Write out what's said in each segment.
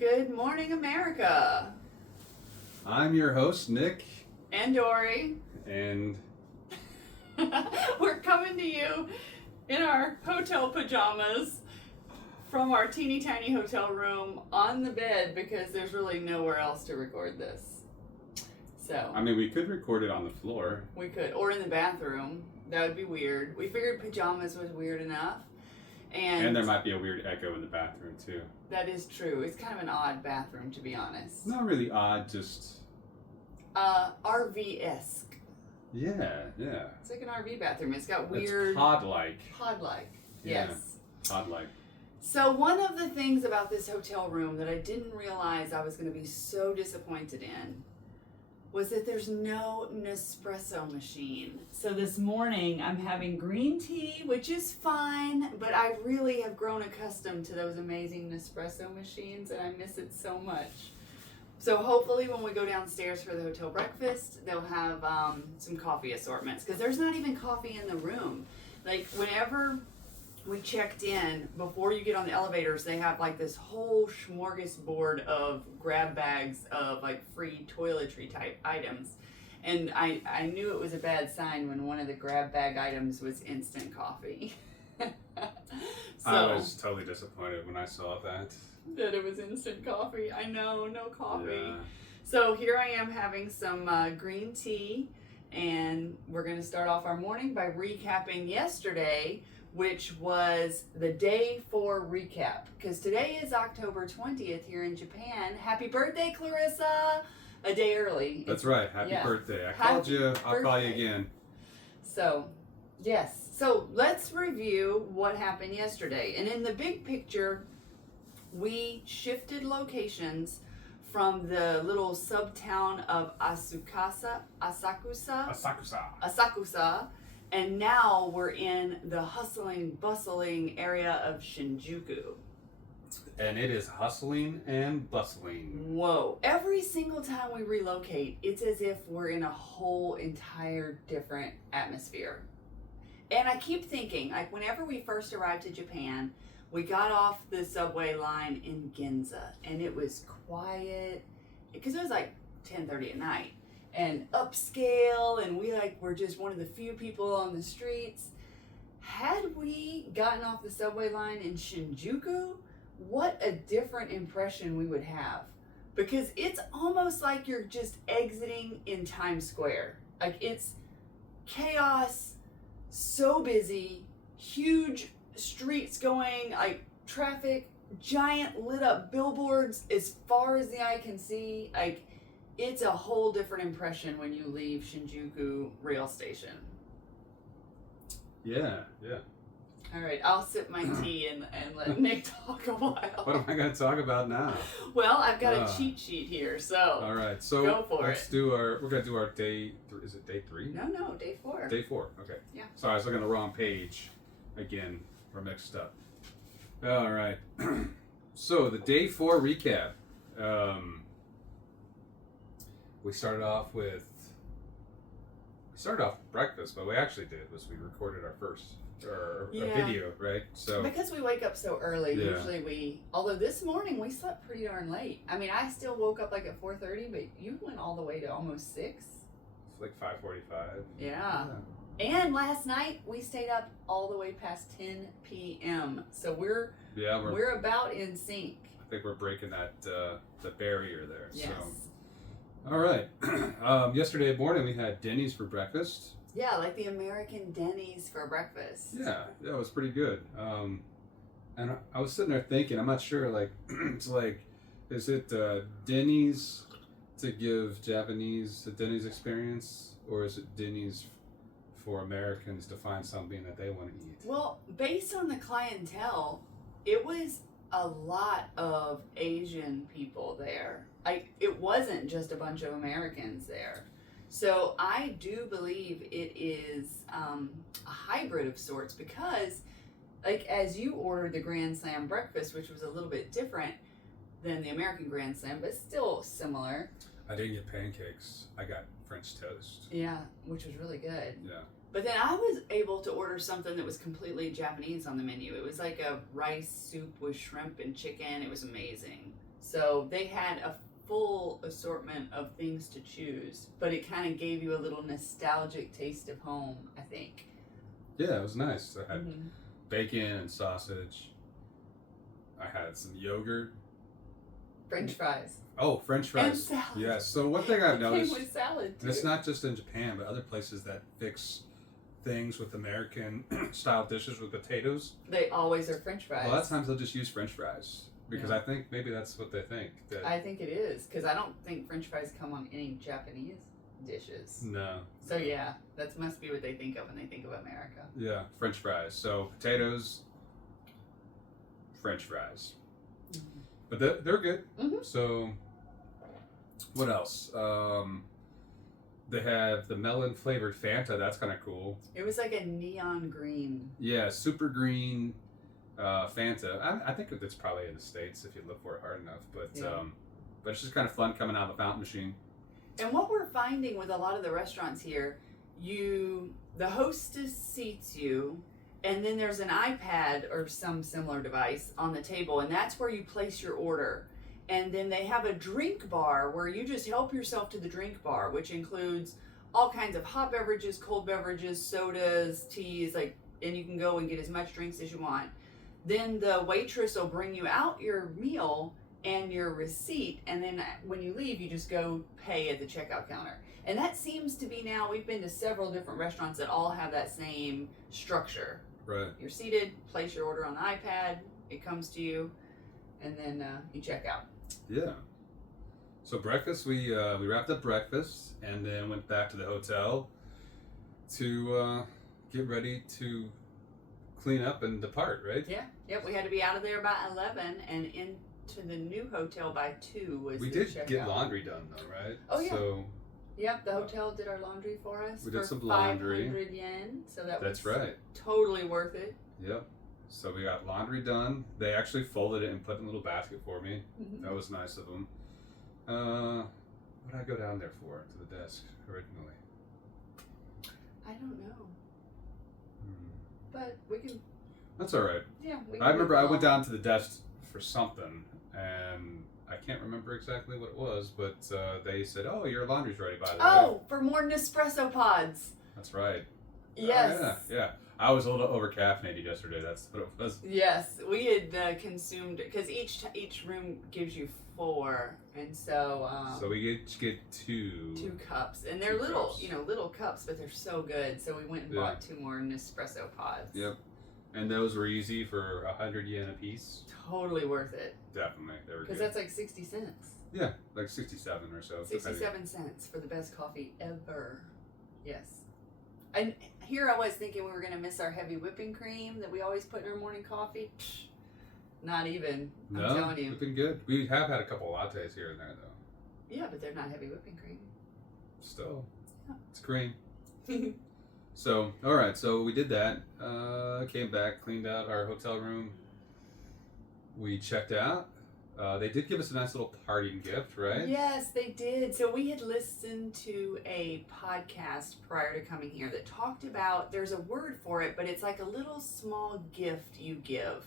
Good morning, America. I'm your host, Nick, And Dory. and We're coming to you in our hotel pajamas from our teeny tiny hotel room on the bed because there's really nowhere else to record this. So, I mean, we could record it on the floor. we could, or in the bathroom. That would be weird. We figured pajamas was weird enough. And there might be a weird echo in the bathroom, too. That is true. It's kind of an odd bathroom, to be honest. Not really odd, just... RV-esque. Yeah. It's like an RV bathroom. It's got weird... It's pod-like. Pod-like, Yeah. yes. Pod-like. So one of the things about this hotel room that I didn't realize I was going to be so disappointed in was that there's no Nespresso machine. So this morning I'm having green tea, which is fine, but I really have grown accustomed to those amazing Nespresso machines and I miss it so much. So hopefully when we go downstairs for the hotel breakfast, they'll have some coffee assortments because there's not even coffee in the room. Like whenever we checked in, before you get on the elevators, they have like this whole smorgasbord of grab bags of like free toiletry type items. And I knew it was a bad sign when one of the grab bag items was instant coffee. I was totally disappointed when I saw that. That it was instant coffee. I know, no coffee. Yeah. So here I am having some green tea, and we're going to start off our morning by recapping yesterday, which was the day 4 recap. Because today is October 20th here in Japan. Happy birthday, Clarissa! A day early. That's right. Happy birthday. I called you. I'll call you again. So, yes. So let's review what happened yesterday. And in the big picture, we shifted locations from the little sub-town of Asakusa, and now we're in the hustling, bustling area of Shinjuku. And it is hustling and bustling. Whoa. Every single time we relocate, it's as if we're in a whole entire different atmosphere. And I keep thinking, like whenever we first arrived to Japan, we got off the subway line in Ginza, and it was quiet, because it was like 10:30 at night, and upscale, and we were just one of the few people on the streets. Had we gotten off the subway line in Shinjuku, what a different impression we would have. Because it's almost like you're just exiting in Times Square. Like it's chaos, so busy, huge streets going, like traffic, giant lit up billboards as far as the eye can see. Like it's a whole different impression when you leave Shinjuku rail station. Yeah. All right, I'll sip my tea and let Nick talk a while. What am I going to talk about now? Well, I've got a cheat sheet here, so all right, so go for let's it. we're going to do our day, is it day 3? No, day 4. Day 4, okay. Yeah. Sorry, I was looking at the wrong page. Again, we're mixed up. All right. So the day 4 recap. We started off breakfast, but what we actually did was we recorded our first a video, right? So because we wake up so early, usually although this morning we slept pretty darn late. I mean, I still woke up like at 4:30, but you went all the way to almost 6. It's like 5:45. Yeah. And last night we stayed up all the way past 10 p.m. So we're about in sync. I think we're breaking that the barrier there. Yes. So, all right. Yesterday morning we had Denny's for breakfast. Yeah, like the American Denny's for breakfast. Yeah, it was pretty good. And I was sitting there thinking, I'm not sure, like, it's like, is it Denny's to give Japanese the Denny's experience, or is it Denny's for Americans to find something that they want to eat? Well, based on the clientele, it was a lot of Asian people there. It wasn't just a bunch of Americans there. So I do believe it is a hybrid of sorts because, like, as you ordered the Grand Slam breakfast, which was a little bit different than the American Grand Slam, but still similar. I didn't get pancakes. I got French toast. Yeah, which was really good. Yeah. But then I was able to order something that was completely Japanese on the menu. It was like a rice soup with shrimp and chicken. It was amazing. So they had a full assortment of things to choose, but it kind of gave you a little nostalgic taste of home, I think. Yeah, it was nice. I had Mm-hmm. bacon and sausage. I had some yogurt. French fries. Oh, French fries. And salad. Yes. So one thing I've It noticed, came with salad too. and it's not just in Japan, but other places that fix things with American style dishes with potatoes. They always are French fries. A lot of times they'll just use French fries because Yeah. I think maybe that's what they think. That, I think it is, because I don't think French fries come on any Japanese dishes. no. So yeah, that must be what they think of when they think of America. Yeah, French fries. So potatoes, French fries. Mm-hmm. But they're good. Mm-hmm. So what else? They have the melon flavored Fanta. That's kind of cool. It was like a neon green. Yeah, super green Fanta. I think it's probably in the States if you look for it hard enough. But Yeah. but it's just kind of fun coming out of the fountain machine. And what we're finding with a lot of the restaurants here, the hostess seats you, and then there's an iPad or some similar device on the table, and that's where you place your order. And then they have a drink bar where you just help yourself to the drink bar, which includes all kinds of hot beverages, cold beverages, sodas, teas, and you can go and get as much drinks as you want. Then the waitress will bring you out your meal and your receipt, and then when you leave, you just go pay at the checkout counter. And that seems to be now, we've been to several different restaurants that all have that same structure. Right. You're seated, place your order on the iPad, it comes to you, and then you check out. Yeah. So breakfast, we wrapped up breakfast and then went back to the hotel to get ready to clean up and depart. Right. Yeah. Yep. We had to be out of there by 11 and into the new hotel by 2 was We the did checkout. get laundry done though, right? Oh, yeah. So Yep. The hotel did our laundry for us. We did for some laundry. 500 yen. So that's was right. totally worth it. Yep. So we got laundry done. They actually folded it and put it in a little basket for me. Mm-hmm. That was nice of them. What did I go down there for to the desk originally? I don't know, Hmm. but we can. That's all right. Yeah. We can I remember move I went along. down to the desk for something, and I can't remember exactly what it was, but they said, "Oh, your laundry's ready, by the way." Oh, for more Nespresso pods. That's right. Yes. Oh, yeah. I was a little over caffeinated yesterday. That's what it was. Yes, we had consumed because each room gives you 4, and so So we each get 2. 2 cups, and they're 2 little, cups. little cups, but they're so good. So we went and Yeah. bought 2 more Nespresso pods. Yep. And those were easy for 100 yen a piece. Totally worth it Definitely, they were because good. that's like 60 cents. Yeah, like 67 or so. depending. 67 cents for the best coffee ever. Yes. And here I was thinking we were going to miss our heavy whipping cream that we always put in our morning coffee. Psh, not even. I'm No, telling you. it's been good. We have had a couple lattes here and there though. Yeah, but they're not heavy whipping cream. Still, Yeah. it's cream. So, all right. So we did that. Came back, cleaned out our hotel room. We checked out. They did give us a nice little parting gift, right? Yes, they did. So we had listened to a podcast prior to coming here that talked about, there's a word for it, but it's like a little small gift you give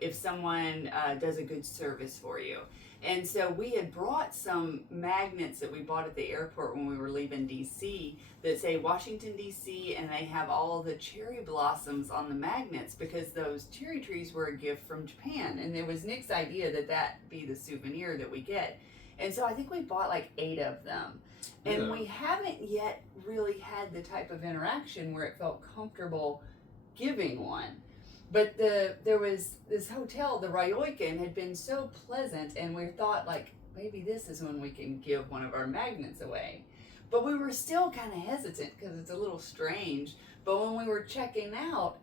if someone does a good service for you. And so we had brought some magnets that we bought at the airport when we were leaving DC that say Washington DC, and they have all the cherry blossoms on the magnets because those cherry trees were a gift from Japan, and it was Nick's idea that that be the souvenir that we get. And so I think we bought like 8 of them, and Yeah. we haven't yet really had the type of interaction where it felt comfortable giving one. But there was this hotel, the Ryokan, had been so pleasant, and we thought like maybe this is when we can give one of our magnets away. But we were still kind of hesitant because it's a little strange. But when we were checking out,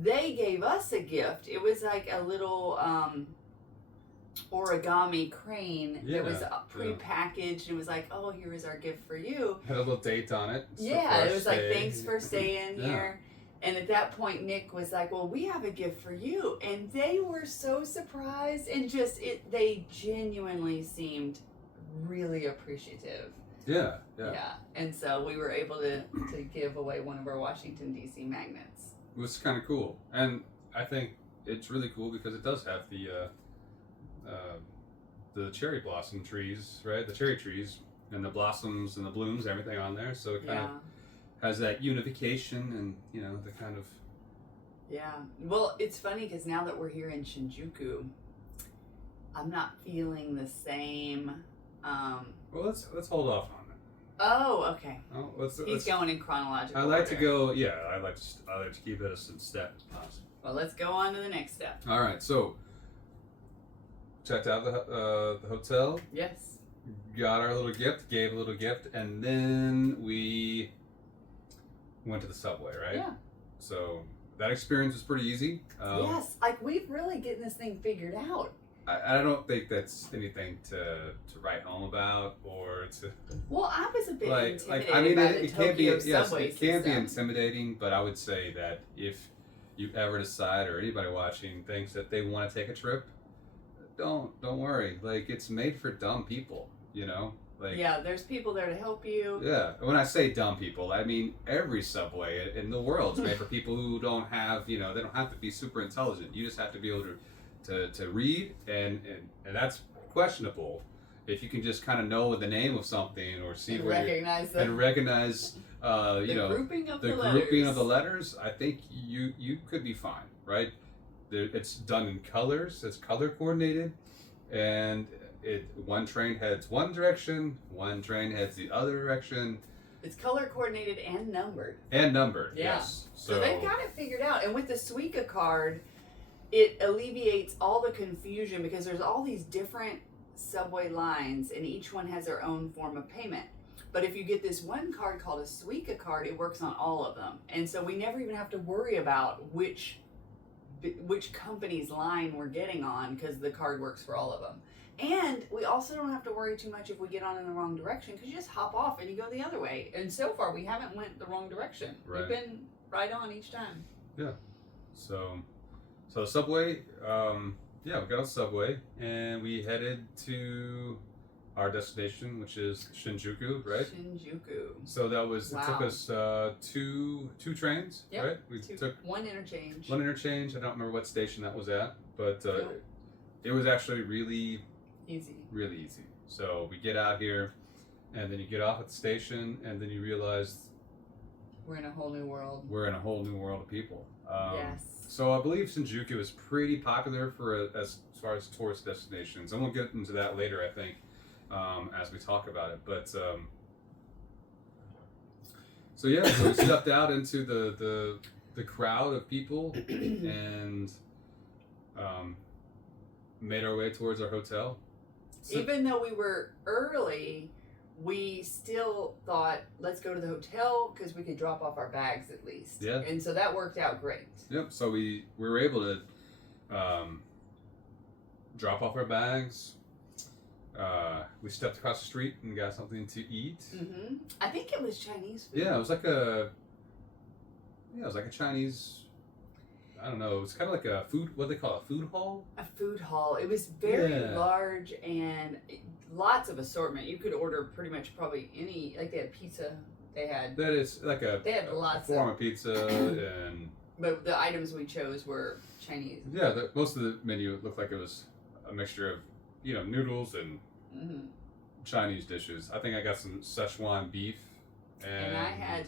they gave us a gift. It was like a little origami crane that was pre-packaged. It was like, oh, here is our gift for you. Had a little date on it. So Yeah, for it was our like, stay. thanks for staying Yeah. here. And at that point, Nick was like, well, we have a gift for you. And they were so surprised, and they genuinely seemed really appreciative. Yeah. And so we were able to give away one of our Washington, D.C. magnets. It was kind of cool, and I think it's really cool because it does have the the cherry blossom trees, right? The cherry trees and the blossoms and the blooms, everything on there. So it kind of has that unification and the kind of. Yeah. Well, it's funny because now that we're here in Shinjuku, I'm not feeling the same. Well, let's hold off on it. Oh, okay. Oh, He's going in chronological I like order. to go. Yeah, I like to keep it a step. Well, let's go on to the next step. All right. So checked out the hotel. Yes. Got our little gift. Gave a little gift, and then we went to the subway. Right. Yeah. So that experience was pretty easy. Yes, like we've really getting this thing figured out. I don't think that's anything to write home about or to. Well, I was a bit intimidated I mean, by it the can be Tokyo subway it can be system. intimidating, but I would say that if you ever decide or anybody watching thinks that they want to take a trip, don't worry. Like it's made for dumb people, Like Yeah, there's people there to help you. yeah. When I say dumb people, I mean every subway in the world is made for people who don't have they don't have to be super intelligent. You just have to be able to read and that's questionable if you can just kind of know the name of something or see And where recognize and recognize the grouping of the the grouping letters. of the letters. I think you could be fine, right? It's done in colors. It's color coordinated, and one train heads one direction, one train heads the other direction. It's color coordinated and numbered. And numbered, Yeah. yes. So they've got it figured out. And with the Suica card, it alleviates all the confusion because there's all these different subway lines and each one has their own form of payment. But if you get this one card called a Suica card, it works on all of them. And so we never even have to worry about which company's line we're getting on because the card works for all of them. And we also don't have to worry too much if we get on in the wrong direction because you just hop off and you go the other way. And so far, we haven't went the wrong direction. Right. We've been right on each time. Yeah. So the subway, we got on the subway and we headed to our destination, which is Shinjuku, right? Shinjuku. So that was, it took us two trains, Yep. right? We took one interchange. one interchange. I don't remember what station that was at, but it was actually really easy. So we get out here, and then you get off at the station, and then you realize we're in a whole new world. We're in a whole new world of people. Yes. So I believe Shinjuku is pretty popular for as far as tourist destinations, and we'll get into that later, I think, as we talk about it. But so we stepped out into the crowd of people and made our way towards our hotel. So, even though we were early, we still thought, let's go to the hotel because we could drop off our bags at least. Yeah. And so that worked out great. Yep. So we were able to drop off our bags. We stepped across the street and got something to eat. Mm-hmm. I think it was Chinese food. Yeah, it was like a Chinese. I don't know. It was kind of like a food. What do they call it? A food hall. A food hall. It was very Yeah. large and lots of assortment. You could order pretty much probably any. Like they had pizza. They had. That is like They had a lots form of pizza and. But the items we chose were Chinese. Yeah, most of the menu looked like it was a mixture of noodles and Mm-hmm. Chinese dishes. I think I got some Szechuan beef And I had.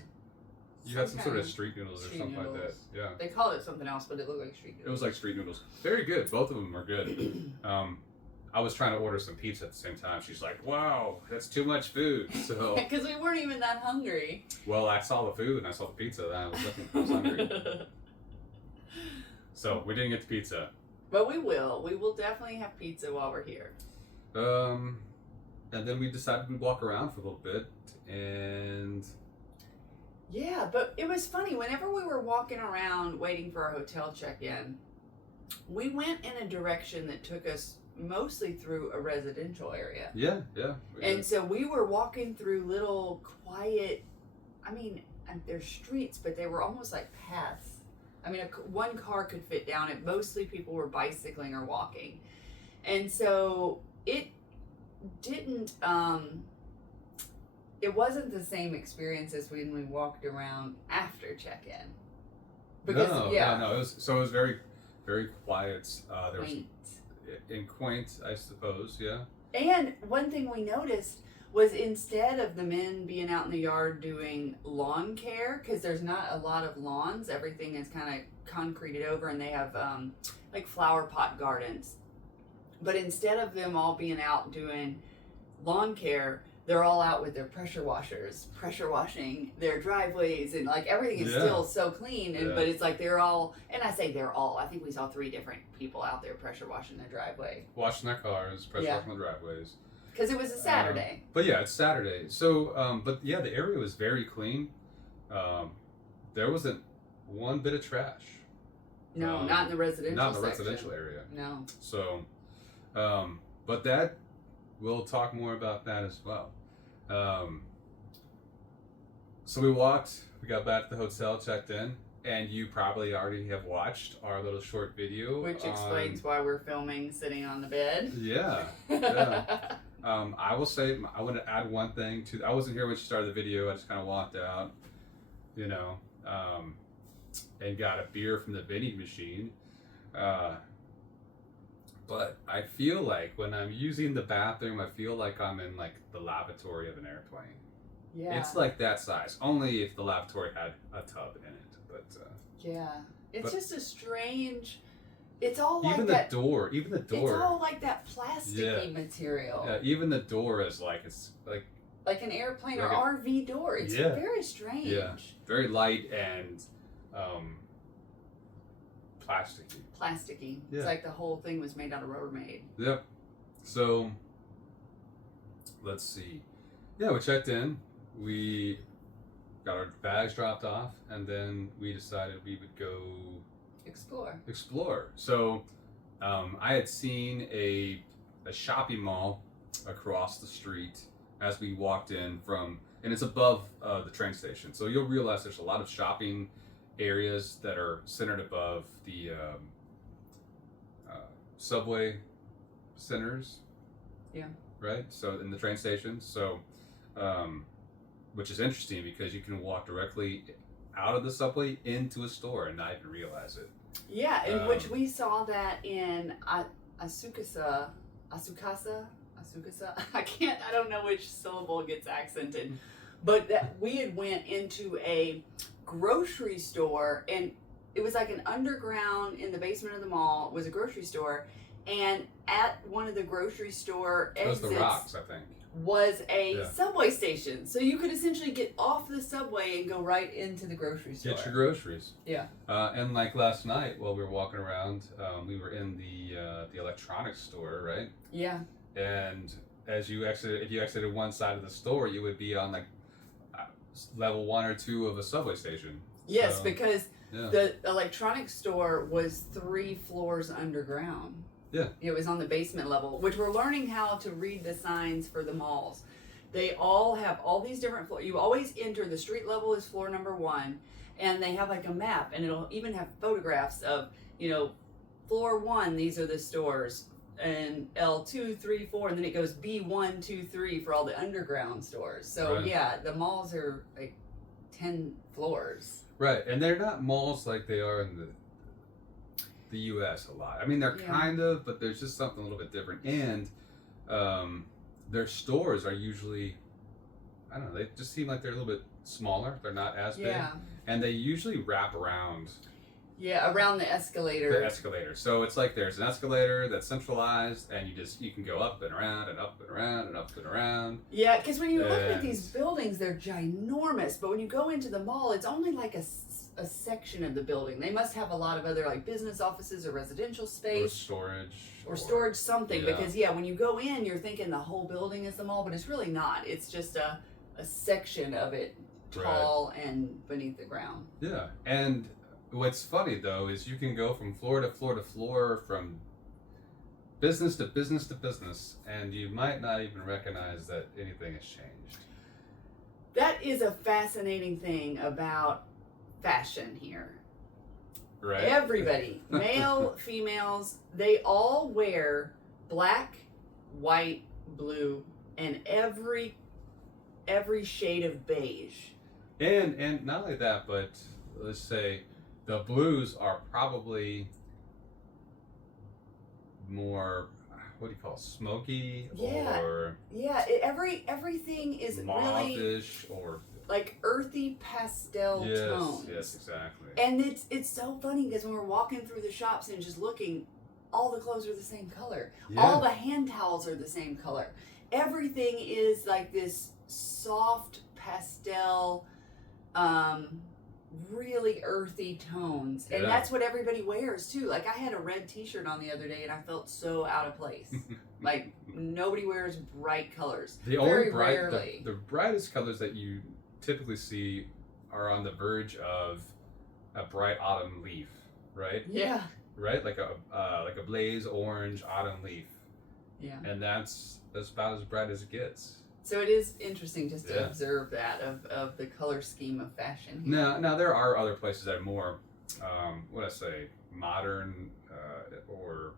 You had some sort kind of street noodles or street something like that. noodles. Yeah. They called it something else, but it looked like street noodles. It was like street noodles. Very good. Both of them were good. I was trying to order some pizza at the same time. She's like, "Wow, that's too much food." So, because we weren't even that hungry. well, I saw the food and I saw the pizza. And I was hungry. So we didn't get the pizza. But we will. We will definitely have pizza while we're here. And then we decided we'd walk around for a little bit and. Yeah, but it was funny. Whenever we were walking around waiting for our hotel check-in, we went in a direction that took us mostly through a residential area. Yeah. And so we were walking through little quiet, they're streets, but they were almost like paths. One car could fit down it. Mostly people were bicycling or walking. And so it didn't, it wasn't the same experience as when we walked around after check-in. No, it was very, very quiet. There was, and quaint, I suppose. Yeah. And one thing we noticed was instead of the men being out in the yard doing lawn care, because there's not a lot of lawns, everything is kind of concreted over, and they have like flower pot gardens. But instead of them all being out doing lawn care, they're all out with their pressure washers, pressure washing their driveways, and like everything is still so clean. And but it's like they're all, and I say they're all, I think we saw 3 different people out there pressure washing their driveway. Washing their cars, pressure washing the driveways. Because it was a Saturday. But yeah, it's Saturday. So, but yeah, the area was very clean. There wasn't one bit of trash. No, not in the residential Not in the section. residential area. No. So, but that, we'll talk more about that as well. So we got back to the hotel, checked in, and you probably already have watched our little short video. Which explains why we're filming sitting on the bed. Yeah. I will say, I want to add one thing I wasn't here when she started the video. I just kind of walked out, and got a beer from the vending machine. But I feel like when I'm using the bathroom, I feel like I'm in like the lavatory of an airplane. Yeah. It's like that size, only if the lavatory had a tub in it. But it's just a strange. It's all like even that. Even the door. It's all like that plasticky material. Yeah, even the door is it's like an airplane like or RV door. It's very strange. Yeah, very light and plasticky. Plasticky. Yeah. It's like the whole thing was made out of Rubbermaid. Yep. So let's see. Yeah, we checked in. We got our bags dropped off, and then we decided we would go explore. So I had seen a shopping mall across the street as we walked in from, and it's above the train station. So you'll realize there's a lot of shopping areas that are centered above the subway centers. Yeah. Right? So in the train station. So, which is interesting because you can walk directly out of the subway into a store and not even realize it. Yeah, in which we saw that in Asukasa. I don't know which syllable gets accented, but that we had went into a grocery store, and it was like an underground in the basement of the mall was a grocery store, and at one of the grocery store exits was the Rocks, I think. Was a subway station, so you could essentially get off the subway and go right into the grocery store. Get your groceries. Yeah. And like last night, while we were walking around, we were in the electronics store, right? Yeah. And if you exited one side of the store, you would be on like level 1 or 2 of a subway station. Yes, because the electronics store was 3 floors underground. Yeah. It was on the basement level, which we're learning how to read the signs for the malls. They all have all these different floors. You always enter, the street level is floor number 1, and they have like a map, and it'll even have photographs of, floor 1, these are the stores, and L2, 3, 4, and then it goes B1, 2, 3 for all the underground stores. So yeah, the malls are like 10 floors. Right, and they're not malls like they are in the U.S. a lot. I mean, they're kind of, but there's just something a little bit different. And their stores are usually, I don't know, they just seem like they're a little bit smaller. They're not as big. And they usually wrap around. Yeah, around the escalator. The escalator. So it's like there's an escalator that's centralized, and you can go up and around and up and around and up and around. Yeah, because when you look at these buildings, they're ginormous. But when you go into the mall, it's only like a section of the building. They must have a lot of other like business offices or residential space. Or storage something. Because when you go in, you're thinking the whole building is the mall, but it's really not. It's just a section of it, tall and beneath the ground. Yeah, and what's funny though is you can go from floor to floor to floor, from business to business to business, and you might not even recognize that anything has changed. That is a fascinating thing about fashion here. Right. Everybody, male, females, they all wear black, white, blue, and every shade of beige. And not only that, but let's say the blues are probably more, what do you call it, smoky Yeah. or Yeah, everything is really mauve-ish or like earthy pastel yes, tones. yes, exactly. And it's so funny because when we're walking through the shops and just looking, all the clothes are the same color. Yeah. All the hand towels are the same color. Everything is like this soft pastel, really earthy tones. And Yeah. that's what everybody wears too. Like I had a red t-shirt on the other day and I felt so out of place. Like nobody wears bright colors. The Very only bright, rarely. the brightest colors that you typically see are on the verge of a bright autumn leaf, right? Yeah. Right, like a blaze orange autumn leaf, Yeah. and that's about as bright as it gets. So it is interesting just to Yeah. observe that of the color scheme of fashion here. Now there are other places that are more, what I say, modern, or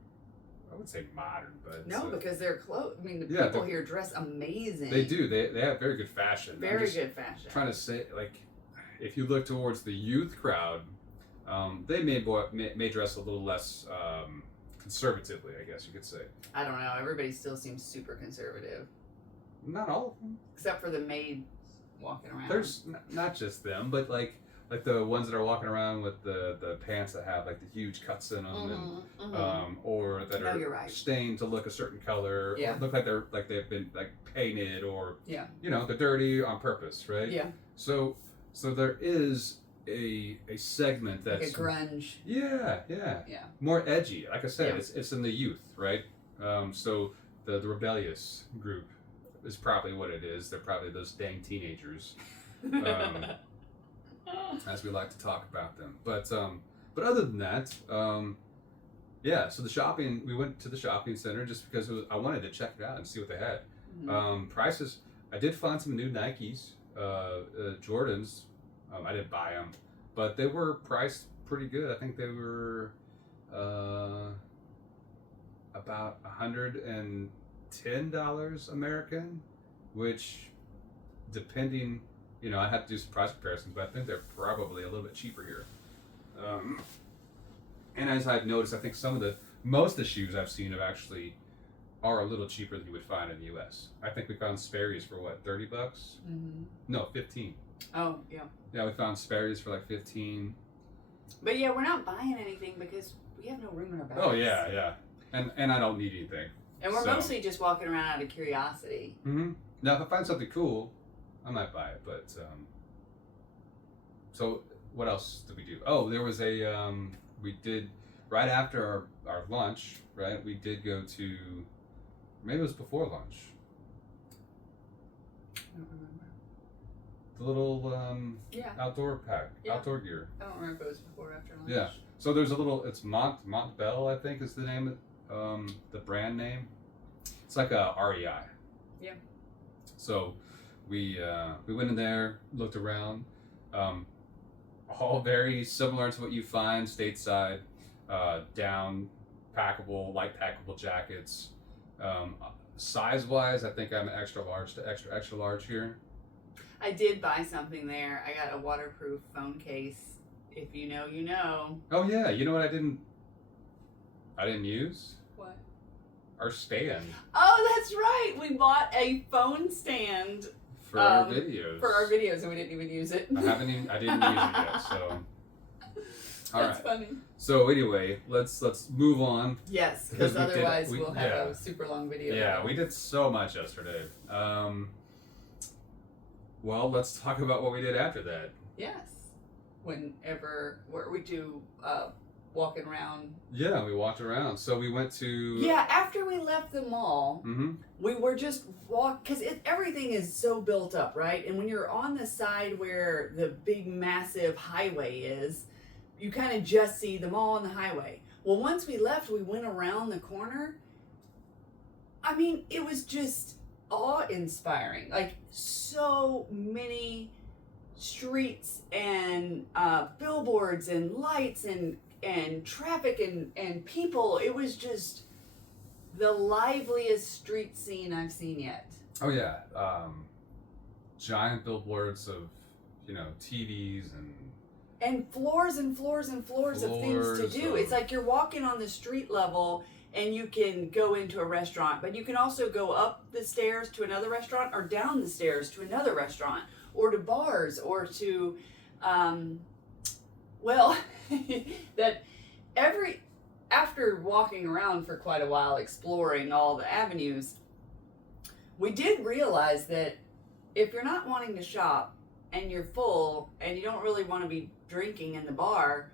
I would say modern, but No, because their clothes. I mean, the yeah, people here dress amazing. they do. They have very good fashion. I'm Very just good fashion. Trying to say, like, if you look towards the youth crowd, they may dress a little less conservatively, I guess you could say. I don't know. Everybody still seems super conservative, Not all of them. except for the maid walking around. There's not just them, but like the ones that are walking around with the pants that have like the huge cuts in them, and or that No, are you're right. stained to look a certain color, Yeah. or look like they've been like painted, or Yeah. they're dirty on purpose, right? Yeah. So there is a segment Like that's a grunge. yeah Yeah. more edgy. Like I said, Yeah. it's in the youth, right? So the rebellious group is probably what it is. They're probably those dang teenagers. As we like to talk about them. But other than that, yeah. So we went to the shopping center just because I wanted to check it out and see what they had. Prices. I did find some new Nikes, Jordans. I didn't buy them, but they were priced pretty good. I think they were about $110 American, which, depending. I have to do some price comparisons, but I think they're probably a little bit cheaper here. And as I've noticed, I think most of the shoes I've seen are a little cheaper than you would find in the U.S. I think we found Sperry's for what, $30? No, 15. Oh, yeah. Yeah, we found Sperry's for like 15. But yeah, we're not buying anything because we have no room in our bags. Oh yeah, and I don't need anything. And we're So- mostly just walking around out of curiosity. Mm-hmm. Now, if I find something cool, I might buy it. But so what else did we do? Oh, there was we did right after our lunch. Right, we did go to, maybe it was before lunch. I don't remember. The little Yeah. outdoor Yeah. outdoor gear. I don't remember if it was before or after lunch. Yeah. So there's a little. It's Montbell, I think, is the name of the brand name. It's like a REI. Yeah. So we went in there, looked around, all very similar to what you find stateside. Down packable, light packable jackets. Size wise, I think I'm extra large to extra large here. I did buy something there. I got a waterproof phone case. If you know, you know. Oh yeah, you know what I didn't use? What? Our stand Oh, that's right. We bought a phone stand for our videos. for our videos, and we didn't even use it. I didn't use it yet, so. All That's right. funny. So anyway, let's move on. Yes, Because because we did- otherwise we- we'll have yeah. a super long video. Yeah, we did so much yesterday. Well, let's talk about what we did after that. Yes. Where we do walking around. Yeah, we walked around. So we went to. Yeah, after we left the mall, Mm-hmm. we were just because everything is so built up, right? And when you're on the side where the big, massive highway is, you kind of just see the mall and the highway. Well, once we left, we went around the corner. I mean, it was just awe-inspiring. Like, so many streets and billboards and lights and traffic and people. It was just the liveliest street scene I've seen yet. Oh yeah, giant billboards of TVs and floors and floors and floors of things to do. Floors It's like you're walking on the street level and you can go into a restaurant, but you can also go up the stairs to another restaurant or down the stairs to another restaurant or to bars or to, well, that after walking around for quite a while exploring all the avenues, we did realize that if you're not wanting to shop and you're full and you don't really want to be drinking in the bar,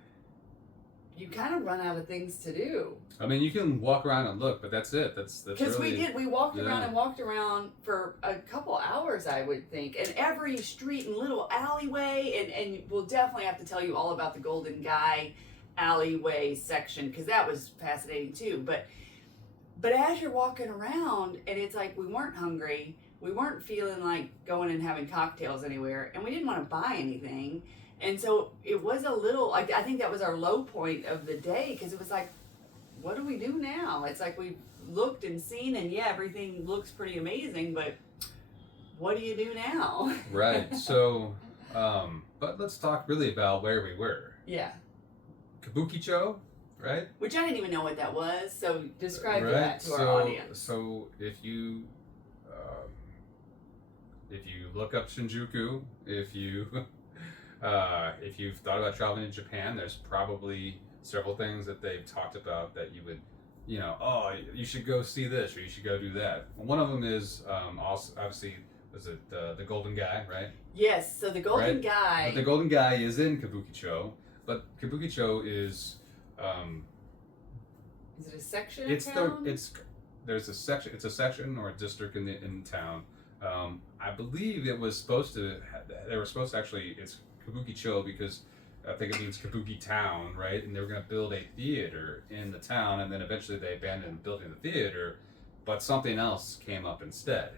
you kind of run out of things to do. I mean, you can walk around and look, but that's it. That's because really, we walked around and walked around for a couple hours, I would think, and every street and little alleyway, and we'll definitely have to tell you all about the Golden Guy alleyway section because that was fascinating too. But as you're walking around, and it's like we weren't hungry, we weren't feeling like going and having cocktails anywhere, and we didn't want to buy anything. And so it was a little, like, I think that was our low point of the day because it was like, what do we do now? It's like we looked and seen, and yeah, everything looks pretty amazing, but what do you do now? Right. So, but let's talk really about where we were. Yeah. Kabukicho, right? Which I didn't even know what that was, so describe that to our audience. So if you look up Shinjuku, if you've thought about traveling to Japan, there's probably several things that they've talked about that you would, you should go see this or you should go do that. One of them is also obviously was it the Golden Guy, right? Yes. So the Golden Guy. But the Golden Guy is in Kabukicho, but Kabukicho is. Is it a section of town? There's a section. It's a section or a district in town. I believe it was supposed to. They were supposed to actually. It's Kabukicho because I think it means Kabuki Town, right? And they were going to build a theater in the town, and then eventually they abandoned building the theater, but something else came up instead.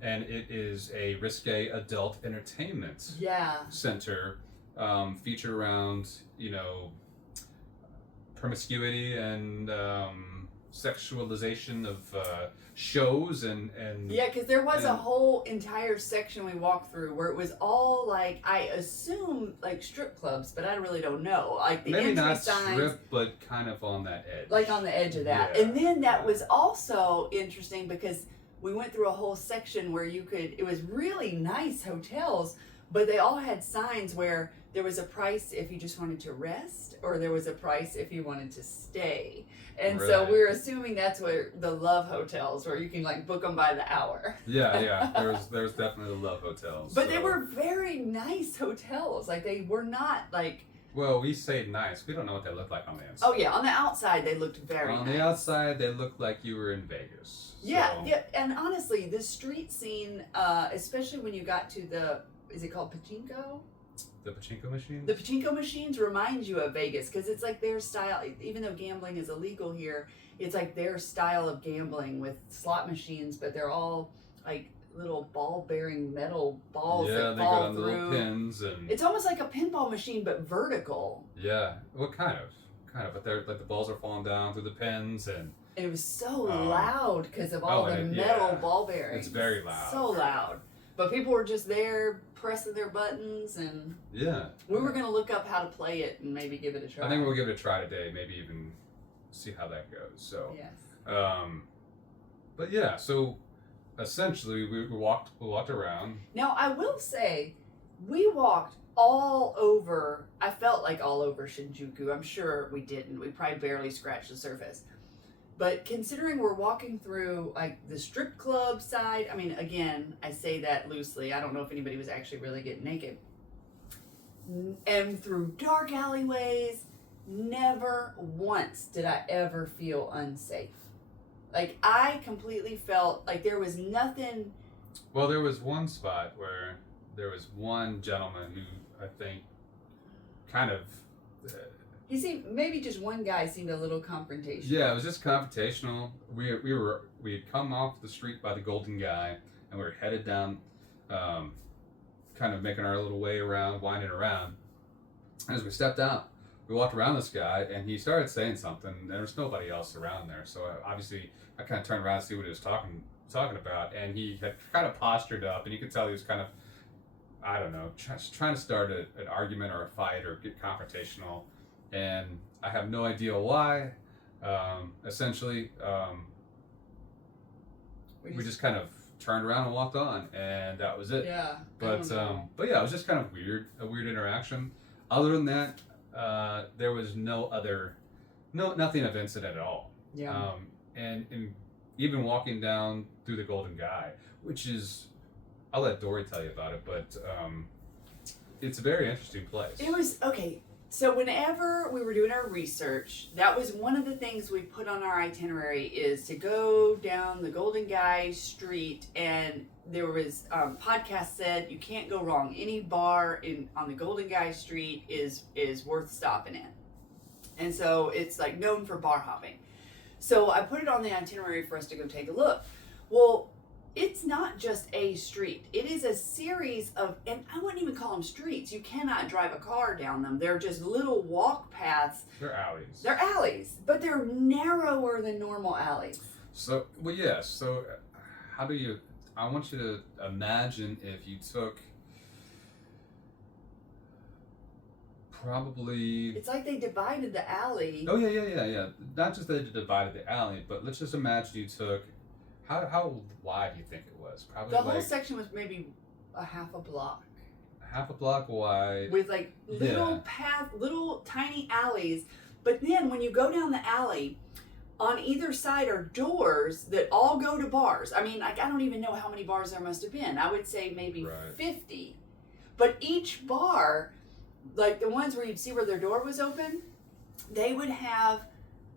And it is a risque adult entertainment center featured around, promiscuity and sexualization of shows and yeah, because there was a whole entire section we walked through where it was all like, I assume like strip clubs, but I really don't know, like the maybe entry not signs, strip, but kind of on that edge, like on the edge of that. And then that was also interesting because we went through a whole section where it was really nice hotels, but they all had signs where there was a price if you just wanted to rest, or there was a price if you wanted to stay. And so we're assuming that's where the love hotels, where you can like book them by the hour. Yeah. There's definitely the love hotels. But they were very nice hotels. Like they were not like. Well, we say nice. We don't know what they look like on the inside. Oh yeah, on the outside they looked very nice. On the outside, they looked like you were in Vegas. Yeah, and honestly, the street scene, especially when you got to is it called Pachinko? The pachinko machines? The pachinko machines remind you of Vegas because it's like their style. Even though gambling is illegal here, it's like their style of gambling with slot machines, but they're all like little ball-bearing metal balls that fall on through. Little pins and it's almost like a pinball machine, but vertical. Yeah, what kind of? But they're like the balls are falling down through the pins and it was so loud because of all the metal ball bearings. It's very loud. So loud. But people were just there pressing their buttons, and we were going to look up how to play it and maybe give it a try. I think we'll give it a try today, maybe even see how that goes. So but yeah, so essentially we walked around. Now I will say we walked all over. I felt like all over Shinjuku. I'm sure we didn't. We probably barely scratched the surface. But considering we're walking through like the strip club side, I mean, again, I say that loosely. I don't know if anybody was actually really getting naked. And through dark alleyways, never once did I ever feel unsafe. Like I completely felt like there was nothing. Well, there was one spot where there was one gentleman who I think kind of. He seemed, maybe just one guy seemed a little confrontational. Yeah, it was just confrontational. We had come off the street by the Golden Guy, and we were headed down, kind of making our little way around, winding around. And as we stepped out, we walked around this guy, and he started saying something. There was nobody else around there, so I kind of turned around to see what he was talking about, and he had kind of postured up, and you could tell he was kind of, I don't know, trying to start an argument or a fight or get confrontational. And I have no idea why, Essentially, we just kind of turned around and walked on, and that was it. Yeah. But yeah, it was just kind of a weird interaction. Other than that, there was nothing of incident at all. Yeah. And even walking down through the Golden Guy, which is, I'll let Dory tell you about it, but it's a very interesting place. It was okay. So whenever we were doing our research, that was one of the things we put on our itinerary is to go down the Golden Guy Street, and there was podcast said you can't go wrong. Any bar on the Golden Guy Street is worth stopping in, and so it's like known for bar hopping. So I put it on the itinerary for us to go take a look. Well, it's not just a street. It is a series of, and I wouldn't even call them streets. You cannot drive a car down them. They're just little walk paths. They're alleys. They're alleys, but they're narrower than normal alleys. So, well, yes. So, how do you, I want you to imagine if you took probably... It's like they divided the alley. Oh, yeah. Not just that they divided the alley, but let's just imagine you took... How wide do you think it was? Probably the whole section was maybe a half a block. Half a block wide. With like little little tiny alleys. But then when you go down the alley, on either side are doors that all go to bars. I mean, like, I don't even know how many bars there must have been. I would say maybe 50. But each bar, like the ones where you'd see where their door was open, they would have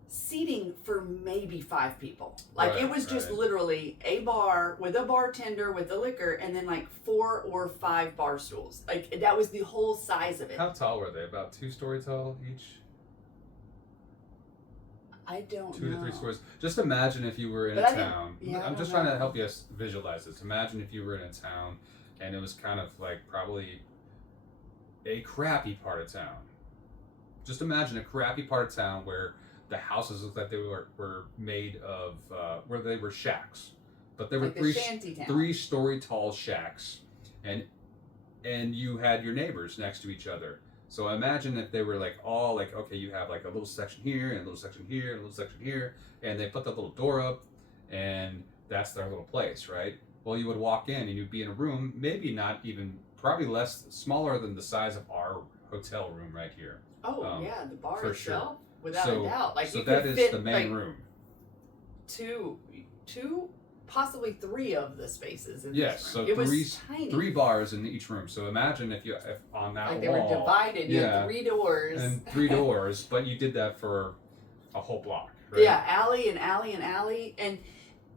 seating for maybe 5 people. Like it was just literally a bar with a bartender with the liquor, and then like 4 or 5 bar stools. Like that was the whole size of it. How tall were they? About 2-story tall each? I don't know. 2 to 3 stories. Just imagine if you were in a town. I'm just trying to help you visualize this. Imagine if you were in a town and it was kind of like probably a crappy part of town. Just imagine a crappy part of town where the houses looked like they were made of, where they were shacks. But there were like 3-story tall shacks. And you had your neighbors next to each other. So imagine if they were like all like, okay, you have like a little section here and a little section here and a little section here, and they put that little door up, and that's their little place, right? Well, you would walk in and you'd be in a room, maybe not even, probably smaller than the size of our hotel room right here. Oh yeah, the bar for itself, sure. without a doubt. Like so you that could is fit the main like room. Two, possibly 3 of the spaces in yes, this room. so it was tiny. 3 bars in each room. So imagine if on that like wall, they were divided. You had 3 doors and 3 doors, but you did that for a whole block, right? Yeah, alley and alley and alley, and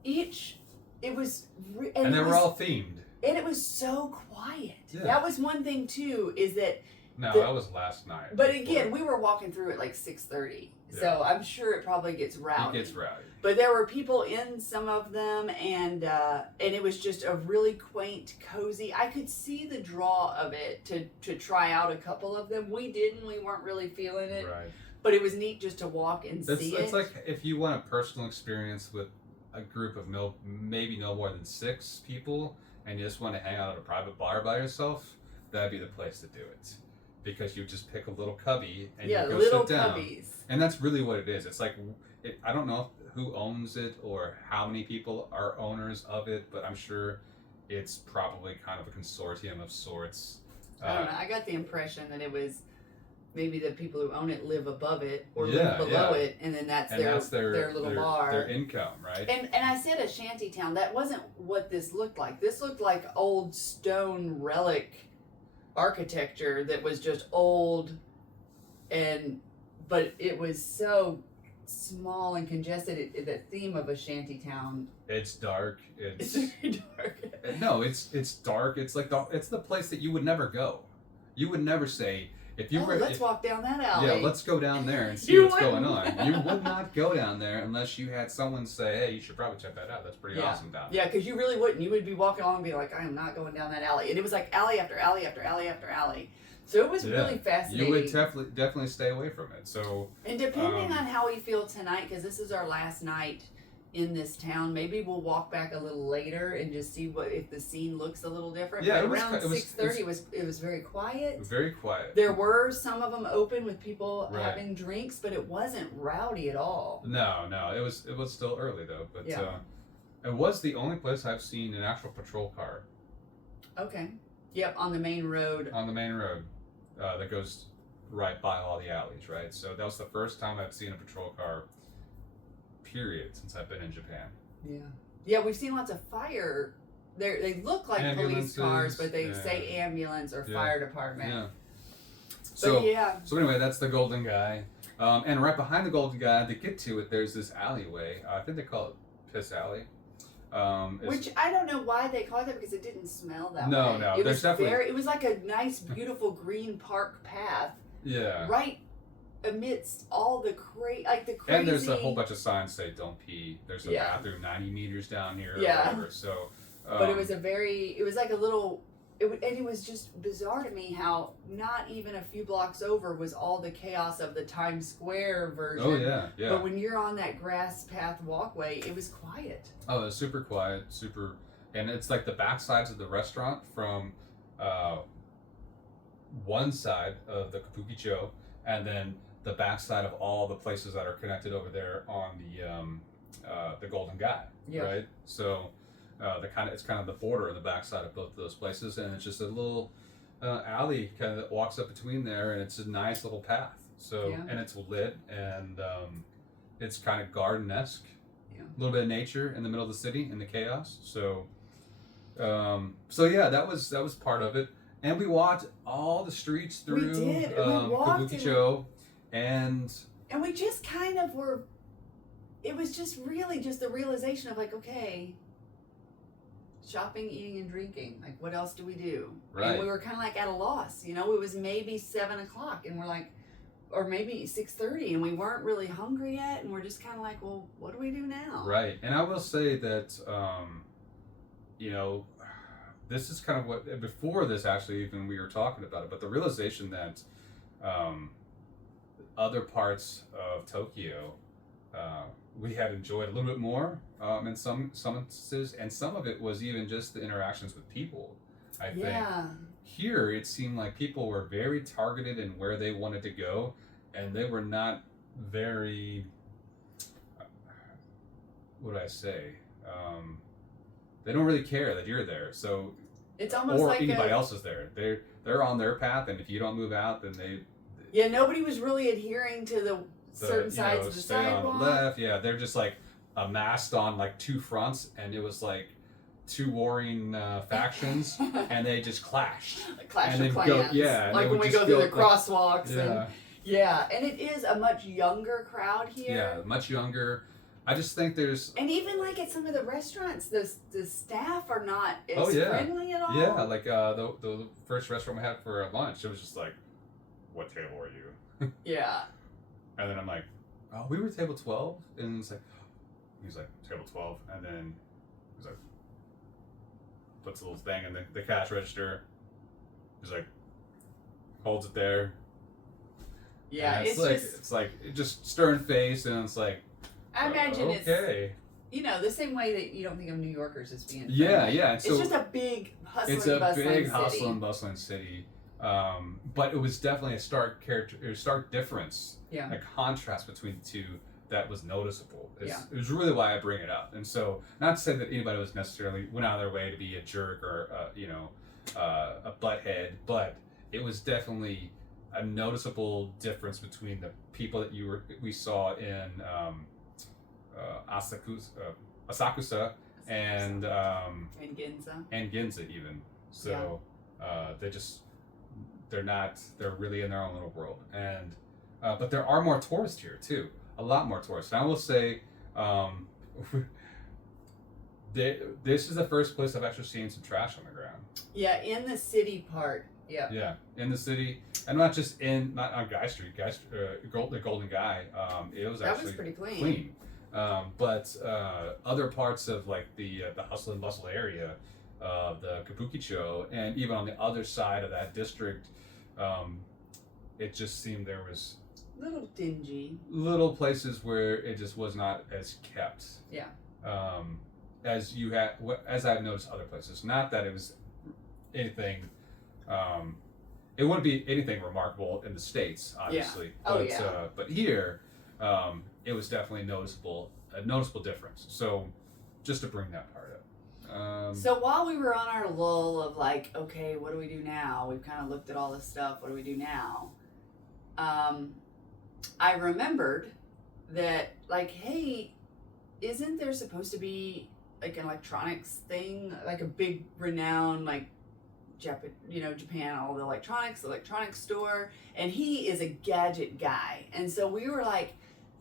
each it was, and they were all themed. And it was so quiet. Yeah. That was one thing too. Is that that was last night. But again, we were walking through at like 6:30, so I'm sure it probably gets rowdy. It gets rowdy. But there were people in some of them, and it was just a really quaint, cozy. I could see the draw of it to try out a couple of them. We didn't. We weren't really feeling it. Right. But it was neat just to walk and see it. It's like if you want a personal experience with a group of maybe no more than 6 people, and you just want to hang out at a private bar by yourself, that'd be the place to do it. Because you just pick a little cubby and you go sit down. Cubbies. And that's really what it is. It's like, I don't know who owns it or how many people are owners of it, but I'm sure it's probably kind of a consortium of sorts. I don't know. I got the impression that it was maybe the people who own it live above it or live below it, and then that's their little bar. Their income, right? And I said a shanty town. That wasn't what this looked like. This looked like old stone relic architecture that was just old, but it was so small and congested. The theme of a shanty town. It's dark. It's very dark. No, it's dark. It's like it's the place that you would never go. You would never say if you were. Let's walk down that alley. Yeah, let's go down there and see what's going on. You would not go down there unless you had someone say, "Hey, you should probably check that out. That's pretty awesome down there." Yeah, because you really wouldn't. You would be walking along and be like, "I am not going down that alley," and it was like alley after alley after alley after alley. So it was really fascinating. You would definitely stay away from it. So, and depending on how we feel tonight, because this is our last night in this town. Maybe we'll walk back a little later and just see what if the scene looks a little different. Yeah, but around 6:30 it was very quiet. Very quiet. There were some of them open with people Right. having drinks, but it wasn't rowdy at all. No, it was still early though. But Yeah. it was the only place I've seen an actual patrol car Okay. Yep, on the main road. on the main road that goes right by all the alleys, right? So that was the first time I've seen a patrol car, period, since I've been in Japan. Yeah. Yeah, we've seen lots of fire. They look like police Ambulances, cars, but they yeah. say ambulance or Yeah. fire department. Yeah. But So yeah. so anyway, that's the Golden Guy, and right behind the Golden Guy, to get to it, there's this alleyway. I think they call it Piss Alley. Which I don't know why they call it that because it didn't smell that No, way. no, It there's was definitely- it was like a nice, beautiful green park path Yeah. right amidst all the crazy. And there's a whole bunch of signs say "Don't pee." There's a Yeah. bathroom 90 meters down here. Yeah. Or whatever. So. But it was like a little. And it was just bizarre to me how not even a few blocks over was all the chaos of the Times Square version. Oh yeah, yeah. But when you're on that grass path walkway, it was quiet. Oh, it's super quiet, and it's like the back sides of the restaurant from one side of the Kabukicho, and then the back side of all the places that are connected over there on the Golden Guy, Yeah. right? So it's kind of the border of the back side of both of those places, and it's just a little alley kind of that walks up between there, and it's a nice little path. So Yeah. and it's lit, and it's kind of garden-esque. Yeah. A little bit of nature in the middle of the city in the chaos. So yeah, that was part of it. And we walked all the streets through We did. And we walked Kabukicho, and And we just kind of were. It was just really just the realization of like, okay, shopping, eating, and drinking. Like, what else do we do? Right. And we were kind of like at a loss. You know, it was maybe 7:00, and we're like, or maybe 6:30, and we weren't really hungry yet, and we're just kind of like, well, what do we do now? right. And I will say that you know, this is kind of what before this actually even we were talking about it, but the realization that other parts of Tokyo we had enjoyed a little bit more in some instances, and some of it was even just the interactions with people. I think here it seemed like people were very targeted in where they wanted to go, and they were not very what do I say? They don't really care that you're there, so It's almost or like anybody else is there. They're on their path, and if you don't move out, then they nobody was really adhering to the certain sides of the stay sidewalk. on the left. Yeah, they're just like amassed on like two fronts, and it was like two warring factions, and they just clashed. Clash And of then go- Clans. yeah, and like they when would we just go through the feel like- crosswalks and and it is a much younger crowd here. Yeah, much younger. I just think there's And even like at some of the restaurants, the staff are not as Oh, yeah. friendly at all. like the first restaurant we had for lunch, it was just like, what table are you? Yeah. And then I'm like, oh, we were table 12, and it's like, he's like table 12, and then he's like, puts a little thing in the cash register. He's like, holds it there. Yeah, And it's like just it's like just stern face, and it's like, I imagine it's okay. the same way that you don't think of New Yorkers as being friendly. Yeah. It's So just a big hustling, it's a bustling big city. hustle and bustling city, but it was definitely a stark difference, Yeah. a contrast between the two that was noticeable. It Yeah. was really why I bring it up. And so, not to say that anybody was necessarily went out of their way to be a jerk or a butthead, but it was definitely a noticeable difference between the people that we saw in Asakusa and Ginza even. So they're really in their own little world, and but there are more tourists here too, a lot more tourists. And I will say, this is the first place I've actually seen some trash on the ground. Yeah, in the city part. Yeah. Yeah, in the city, and not on Guy Street, the Golden Guy. It was actually pretty clean. But other parts of like the hustle and bustle area of the Kabukicho, and even on the other side of that district, it just seemed there was Little dingy. little places where it just was not as kept. Yeah. as I've noticed other places. Not that it was anything. It wouldn't be anything remarkable in the States, obviously. But here, it was definitely a noticeable difference. So, just to bring that part up. So while we were on our lull of like, okay, what do we do now? We've kind of looked at all this stuff. What do we do now? I remembered that, like, hey, isn't there supposed to be like an electronics thing, like a big renowned like Japan, all the electronics store, and he is a gadget guy. And so we were like,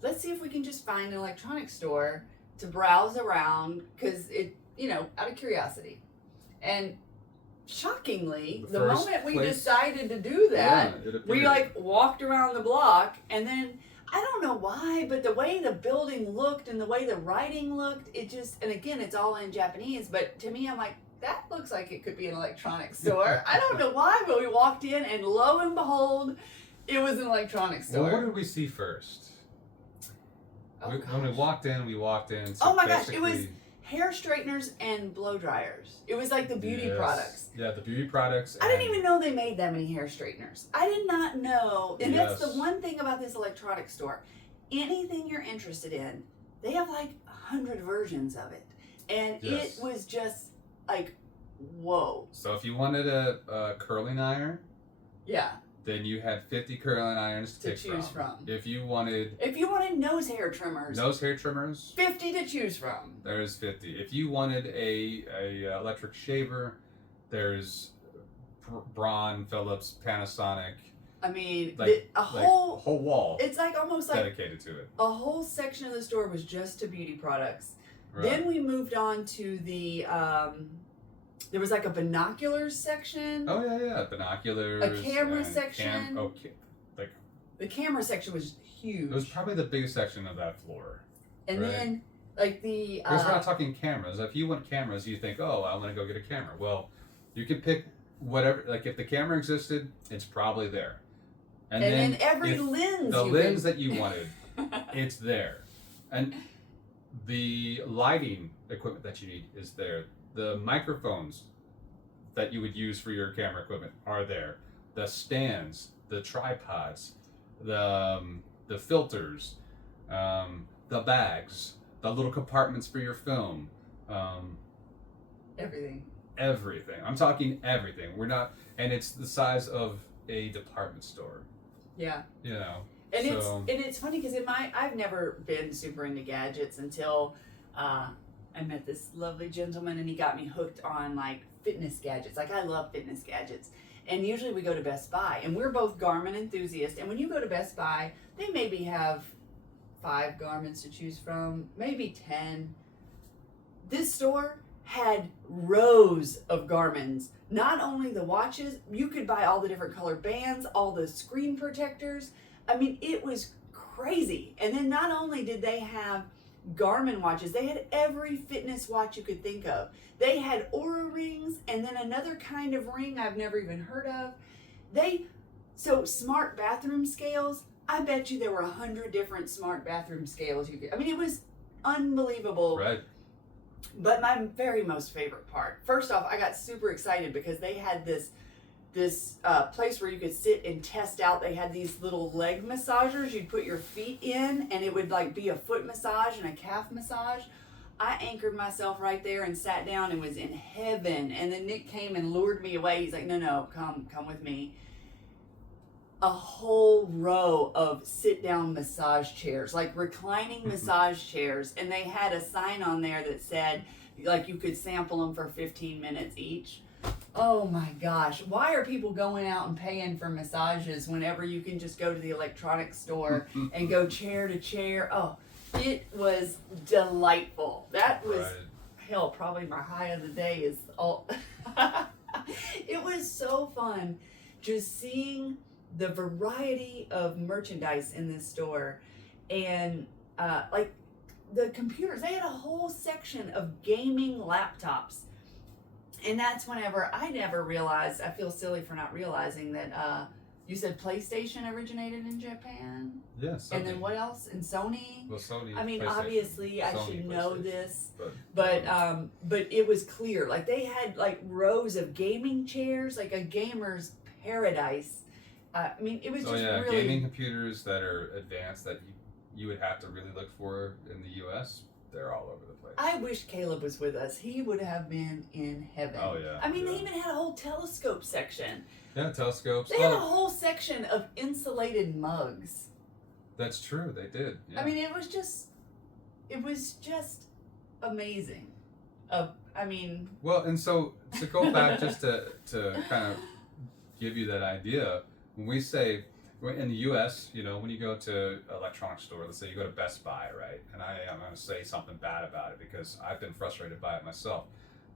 let's see if we can just find an electronics store to browse around, because out of curiosity. And shockingly, the moment we decided to do that, we like walked around the block, and then I don't know why, but the way the building looked and the way the writing looked, and again, it's all in Japanese, but to me, I'm like, that looks like it could be an electronics store. I don't know why, but we walked in, and lo and behold, it was an electronics store. Well, what did we see first? When we walked in. So oh my gosh, it was hair straighteners and blow dryers. It was like the beauty products. Yeah, the beauty products. I didn't even know they made that many hair straighteners. I did not know. And that's the one thing about this electronics store. Anything you're interested in, they have like 100 versions of it. And it was just like, whoa. So if you wanted a curling iron, then you had 50 curling irons to choose from. If you wanted nose hair trimmers, 50 to choose from. There's 50. If you wanted a electric shaver, there's Braun, Philips, Panasonic. I mean, a whole wall. It's like almost like dedicated to it. A whole section of the store was just to beauty products. Right. Then we moved on to the there was like a binoculars section. Oh yeah, binoculars. A camera section. Like the camera section was huge. It was probably the biggest section of that floor. And then like the because we're not talking cameras. If you want cameras, you think, oh, I'm gonna go get a camera. Well, you can pick whatever. Like if the camera existed, it's probably there. And then every lens. The lens that you wanted, it's there. And the lighting equipment that you need is there. The microphones that you would use for your camera equipment are there. The stands, the tripods, the filters, the bags, the little compartments for your film. Everything. Everything. I'm talking everything. And it's the size of a department store. Yeah. And it's funny because I've never been super into gadgets until I met this lovely gentleman, and he got me hooked on like fitness gadgets. Like I love fitness gadgets. And usually we go to Best Buy, and we're both Garmin enthusiasts. And when you go to Best Buy, they maybe have 5 Garmins to choose from, maybe 10. This store had rows of Garmins. Not only the watches, you could buy all the different color bands, all the screen protectors. I mean, it was crazy. And then not only did they have Garmin watches, they had every fitness watch you could think of. They had Oura rings, and then another kind of ring I've never even heard of. So smart bathroom scales, I bet you there were 100 different smart bathroom scales you could. I mean, it was unbelievable. Right. But my very most favorite part, first off, I got super excited because they had this place where you could sit and test out. They had these little leg massagers. You'd put your feet in, and it would like be a foot massage and a calf massage. I anchored myself right there and sat down and was in heaven. And then Nick came and lured me away. He's like, no, come with me. A whole row of sit-down massage chairs, like reclining massage chairs. And they had a sign on there that said, like, you could sample them for 15 minutes each. Oh my gosh. Why are people going out and paying for massages whenever you can just go to the electronics store and go chair to chair? Oh, it was delightful. That was, hell, probably my high of the day is all. It was so fun just seeing the variety of merchandise in this store. And like the computers, they had a whole section of gaming laptops. And that's whenever I never realized, I feel silly for not realizing that You said PlayStation originated in Japan? Yeah, Sony. And then what else? And Sony? Well, Sony. I mean, PlayStation. obviously, I Sony, should know PlayStation. this, But but it was clear. Like they had like rows of gaming chairs, like a gamer's paradise. I mean, it was just really gaming computers that are advanced that you would have to really look for in the U.S. They're all over the place. I wish Caleb was with us. He would have been in heaven. Oh yeah. I mean, yeah. they even had a whole telescope section. Yeah, telescopes. They had a whole section of insulated mugs. That's true. They did. Yeah. I mean, it was just amazing. Well, and so to go back just to kind of give you that idea, when we say in the U.S., you know, when you go to an electronics store, let's say you go to Best Buy, right? And I'm going to say something bad about it because I've been frustrated by it myself.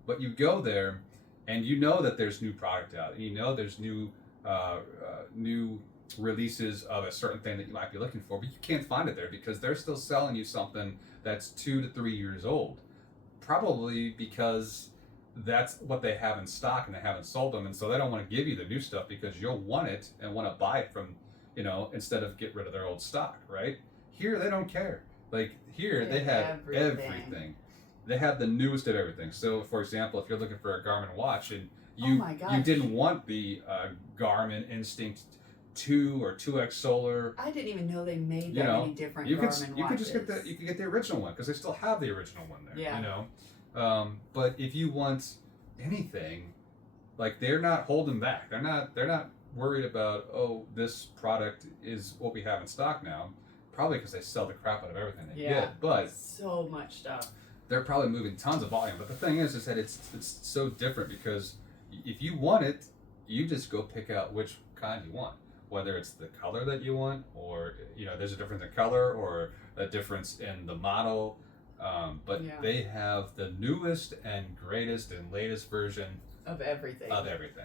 But you go there, and you know that there's new product out, and you know there's new releases of a certain thing that you might be looking for, but you can't find it there because they're still selling you something that's 2 to 3 years old, probably because that's what they have in stock and they haven't sold them, and so they don't want to give you the new stuff because you'll want it and want to buy it from, you know, instead of get rid of their old stock, right? Here they don't care. Like here they have everything. They have the newest of everything. So for example, if you're looking for a Garmin watch and you didn't want the Garmin Instinct 2 or 2X Solar. I didn't even know they made that many different Garmin watches. You could just get the original one because they still have the original one there. Yeah. You know, but if you want anything, like they're not holding back. They're not worried about, oh, this product is what we have in stock now. Probably because they sell the crap out of everything they get. But so much stuff. They're probably moving tons of volume. But the thing is that it's so different because if you want it, you just go pick out which kind you want. Whether it's the color that you want, or you know, there's a difference in color or a difference in the model. But they have the newest and greatest and latest version of everything.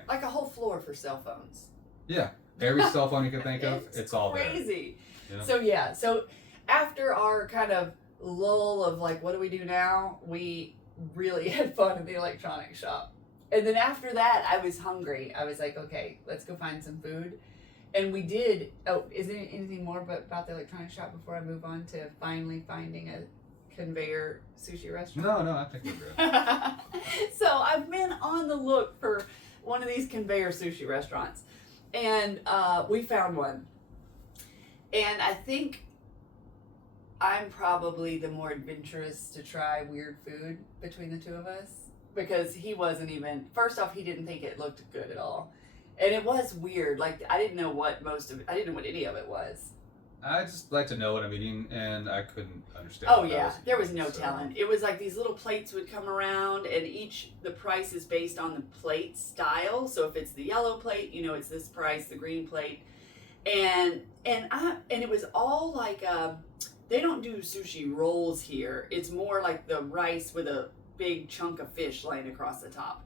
Like a whole floor for cell phones. Yeah, every cell phone you can think of, it's all crazy. There. Yeah. So after our kind of lull of like, what do we do now? We really had fun in the electronics shop. And then after that, I was hungry. I was like, okay, let's go find some food. And we did. Oh, is there anything more about the electronics shop before I move on to finally finding a conveyor sushi restaurant? No, I think we're good. So I've been on the look for one of these conveyor sushi restaurants. And we found one. And I think I'm probably the more adventurous to try weird food between the two of us. Because he wasn't even, first off, he didn't think it looked good at all. And it was weird. Like, I didn't know what any of it was. I just like to know what I'm eating, and I couldn't understand. Oh yeah, there was no telling. It was like these little plates would come around, and the price is based on the plate style. So if it's the yellow plate, you know, it's this price. The green plate, and it was all like they don't do sushi rolls here. It's more like the rice with a big chunk of fish laying across the top.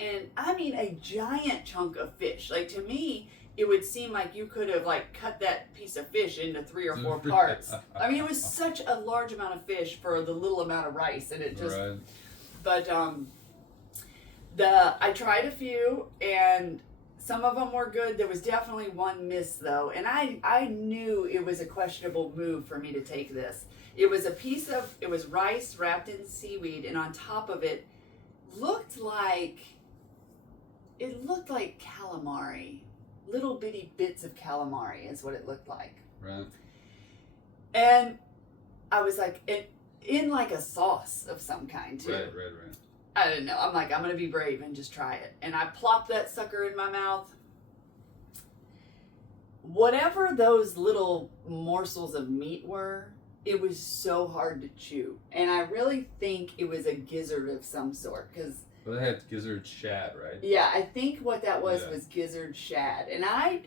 And I mean a giant chunk of fish. Like to me, it would seem like you could have like cut that piece of fish into 3 or 4 parts. I mean, it was such a large amount of fish for the little amount of rice, and it just. Right. But I tried a few, and some of them were good. There was definitely one miss though, and I knew it was a questionable move for me to take this. It was rice wrapped in seaweed, and on top of it looked like calamari. Little bitty bits of calamari is what it looked like. Right. And I was like, in like a sauce of some kind too. Right. I didn't know. I'm like, I'm going to be brave and just try it. And I plopped that sucker in my mouth. Whatever those little morsels of meat were, it was so hard to chew. And I really think it was a gizzard of some sort, because well, they had gizzard shad, right? Yeah, I think what that was gizzard shad. And I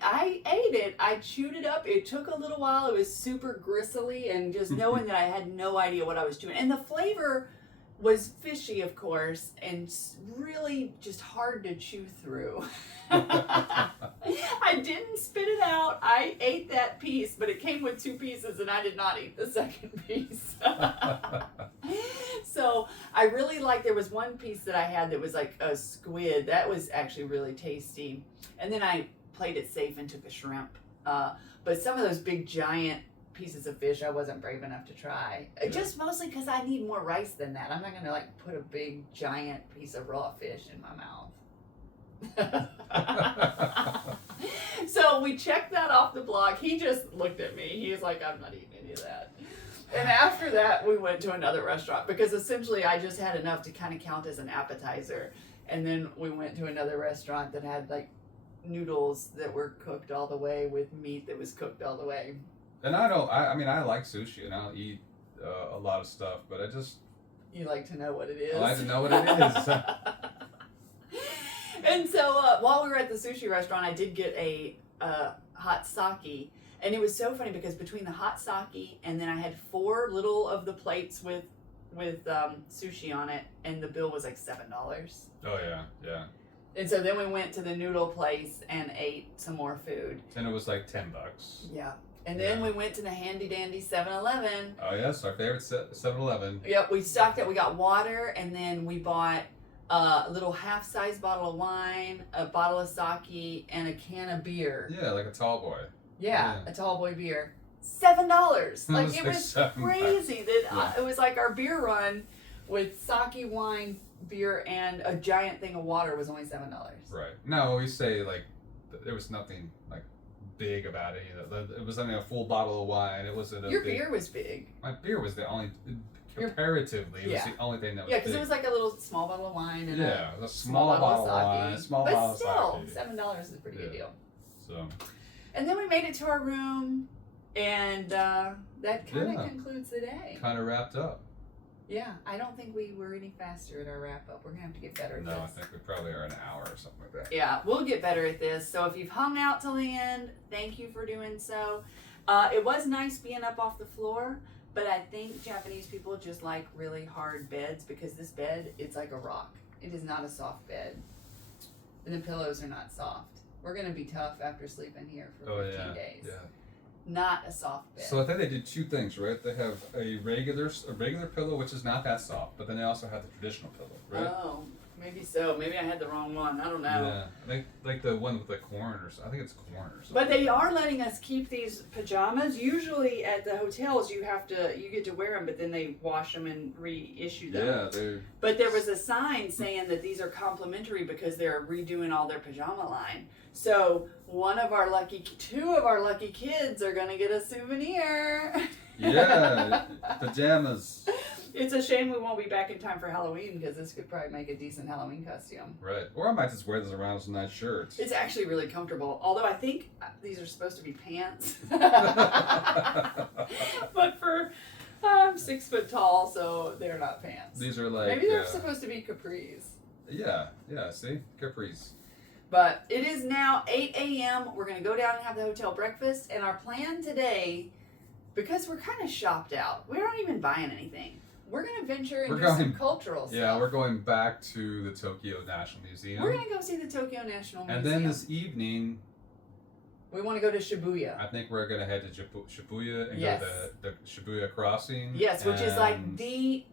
ate it. I chewed it up. It took a little while. It was super gristly, and just knowing that I had no idea what I was chewing. And the flavor was fishy, of course, and really just hard to chew through. I didn't spit it out. I ate that piece, but it came with 2 pieces, and I did not eat the second piece. So I really there was one piece that I had that was like a squid. That was actually really tasty. And then I played it safe and took a shrimp. But some of those big giant pieces of fish I wasn't brave enough to try. Just mostly because I need more rice than that. I'm not gonna like put a big giant piece of raw fish in my mouth. So we checked that off the blog. He just looked at me. He was like, I'm not eating any of that. And after that, we went to another restaurant because essentially I just had enough to kind of count as an appetizer. And then we went to another restaurant that had like noodles that were cooked all the way with meat that was cooked all the way. And I mean, I like sushi and I'll eat a lot of stuff, but I just... You like to know what it is. I like to know what it is. And so while we were at the sushi restaurant, I did get a hot sake. And it was so funny because between the hot sake and then I had 4 little of the plates with sushi on it, and the bill was like $7. Oh, yeah, yeah. And so then we went to the noodle place and ate some more food. And it was like $10. Yeah. And then we went to the handy dandy 7-Eleven. Oh, yes, our favorite 7-Eleven. Yep, we stocked up. We got water, and then we bought a little half-size bottle of wine, a bottle of sake, and a can of beer. Yeah, like a tall boy. Yeah, a tall boy beer. $7. Like, it was crazy that it was like our beer run with sake, wine, beer, and a giant thing of water was only $7. Right. No, we say like there was nothing like big about it either. It was only a full bottle of wine. It wasn't Your beer was big. My beer was the only, comparatively, it was the only thing that was big. Yeah, because it was like a little small bottle of wine and a small bottle of wine, small bottle of sake. But still, $7 is a pretty good deal. So. And then we made it to our room, and that kind of concludes the day. Kind of wrapped up. Yeah, I don't think we were any faster at our wrap up. We're gonna have to get better at this. No, I think we probably are an hour or something like that. Yeah, we'll get better at this. So if you've hung out till the end, thank you for doing so. It was nice being up off the floor, but I think Japanese people just like really hard beds because this bed, it's like a rock. It is not a soft bed. And the pillows are not soft. We're gonna be tough after sleeping here for 15 days. Yeah. Not a soft bed. So I think they did 2 things, right? They have a regular pillow, which is not that soft, but then they also have the traditional pillow, right? Oh, maybe so. Maybe I had the wrong one. I don't know. Yeah, I think like the one with the corn I think it's corn or something. But they are letting us keep these pajamas. Usually at the hotels you get to wear them, but then they wash them and reissue them. Yeah, they're... But there was a sign saying that these are complimentary because they're redoing all their pajama line. So 2 of our lucky kids are gonna get a souvenir. Yeah, pajamas. It's a shame we won't be back in time for Halloween because this could probably make a decent Halloween costume. Right. Or I might just wear this around as a nice shirt. It's actually really comfortable. Although I think these are supposed to be pants. But I'm 6 foot tall, so they're not pants. These are like... Maybe they're supposed to be capris. Yeah, see? Capris. But it is now 8 a.m. We're going to go down and have the hotel breakfast. And our plan today, because we're kind of shopped out, we're not even buying anything. We're going to venture and do some cultural stuff. Yeah, we're going back to the Tokyo National Museum. We're going to go see the Tokyo National Museum. And then this evening... we want to go to Shibuya. I think we're going to head to Shibuya and go to the Shibuya crossing. Yes, which is like the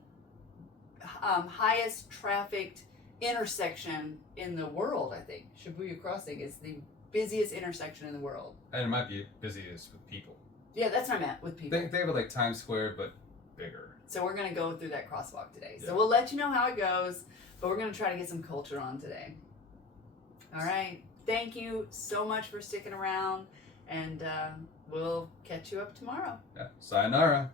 highest trafficked intersection in the world, I think. Shibuya Crossing is the busiest intersection in the world. And it might be busiest with people. Yeah, that's what I meant, with people. They have it like Times Square, but bigger. So we're going to go through that crosswalk today. So we'll let you know how it goes, but we're going to try to get some culture on today. All right. Thank you so much for sticking around, and we'll catch you up tomorrow. Yeah. Sayonara.